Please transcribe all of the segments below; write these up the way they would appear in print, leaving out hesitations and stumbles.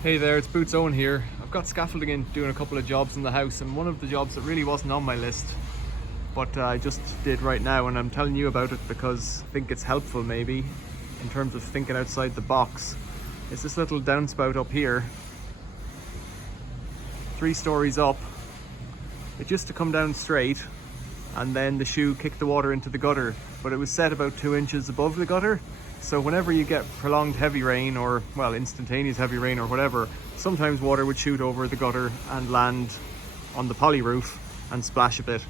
Hey there, it's Boots Owen here. I've got scaffolding in doing a couple of jobs in the house, and one of the jobs that really wasn't on my list, but I just did right now, and I'm telling you about it because I think it's helpful maybe in terms of thinking outside the box. It's this little downspout up here, 3 stories up. It used to come down straight and then the shoe kicked the water into the gutter, but it was set about 2 inches above the gutter. So whenever you get prolonged heavy rain, or well, instantaneous heavy rain or whatever, sometimes water would shoot over the gutter and land on the poly roof and splash a bit.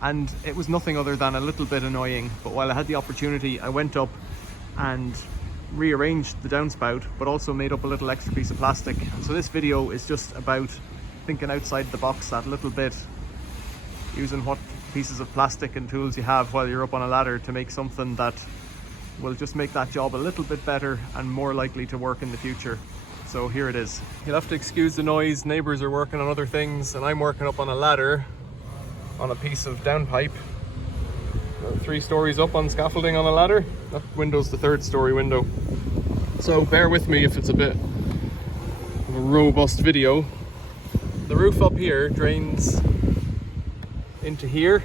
And it was nothing other than a little bit annoying, but while I had the opportunity, I went up and rearranged the downspout, but also made up a little extra piece of plastic. And so this video is just about thinking outside the box that little bit, using what pieces of plastic and tools you have while you're up on a ladder to make something that will just make that job a little bit better and more likely to work in the future. So here it is. You'll have to excuse the noise, neighbours are working on other things and I'm working up on a ladder on a piece of downpipe. 3 stories up on scaffolding on a ladder. That window's the 3rd story window. So bear with me if it's a bit of a robust video. The roof up here drains into here,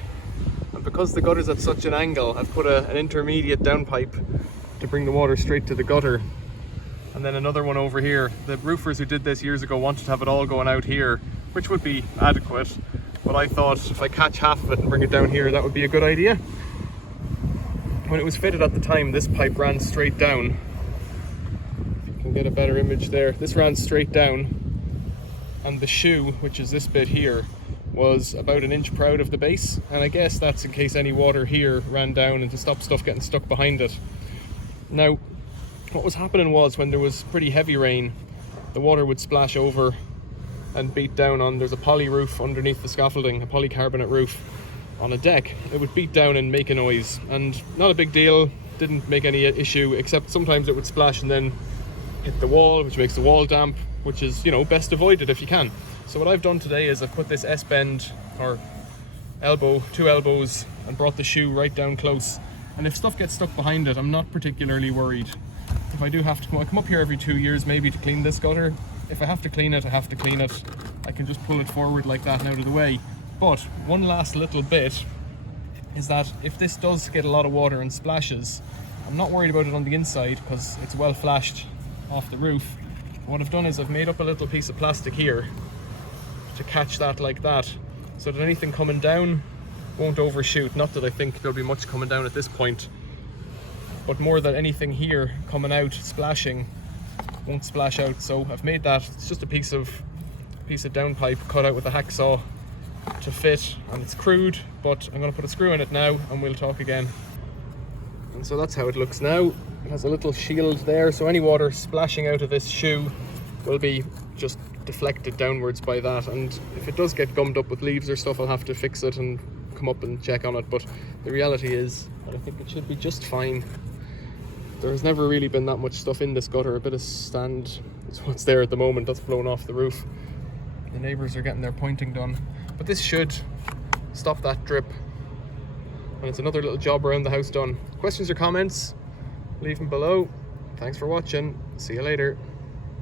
and because the gutter's at such an angle, I've put an intermediate downpipe to bring the water straight to the gutter, and then another one over here. The roofers who did this years ago wanted to have it all going out here, which would be adequate, but I thought if I catch half of it and bring it down here, that would be a good idea. When it was fitted at the time, this pipe ran straight down. If you can get a better image there, this ran straight down, and the shoe, which is this bit here, was about 1 inch proud of the base, and I guess that's in case any water here ran down and to stop stuff getting stuck behind it. Now, what was happening was when there was pretty heavy rain, the water would splash over and beat down on, there's a poly roof underneath the scaffolding, a polycarbonate roof on a deck. It would beat down and make a noise, and not a big deal, didn't make any issue, except sometimes it would splash and then hit the wall, which makes the wall damp, which is, you know, best avoided if you can. So what I've done today is I've put this S-bend or elbow, 2 elbows, and brought the shoe right down close. And if stuff gets stuck behind it, I'm not particularly worried. If I do have to come up here every 2 years maybe to clean this gutter. If I have to clean it, I have to clean it. I can just pull it forward like that and out of the way. But one last little bit is that if this does get a lot of water and splashes, I'm not worried about it on the inside because it's well flashed off the roof. What I've done is I've made up a little piece of plastic here to catch that like that, so that anything coming down won't overshoot. Not that I think there'll be much coming down at this point, but more that anything here coming out splashing won't splash out. So I've made that. It's just a piece of downpipe cut out with a hacksaw to fit, and it's crude, but I'm going to put a screw in it now and we'll talk again. And so that's how it looks now. It has a little shield there, so any water splashing out of this shoe will be just deflected downwards by that, and if it does get gummed up with leaves or stuff, I'll have to fix it and come up and check on it. But the reality is, I think it should be just fine. There has never really been that much stuff in this gutter. A bit of sand is what's there at the moment, that's blown off the roof. The neighbours are getting their pointing done, but this should stop that drip, and it's another little job around the house done. Questions or comments, leave them below. Thanks for watching, see you later.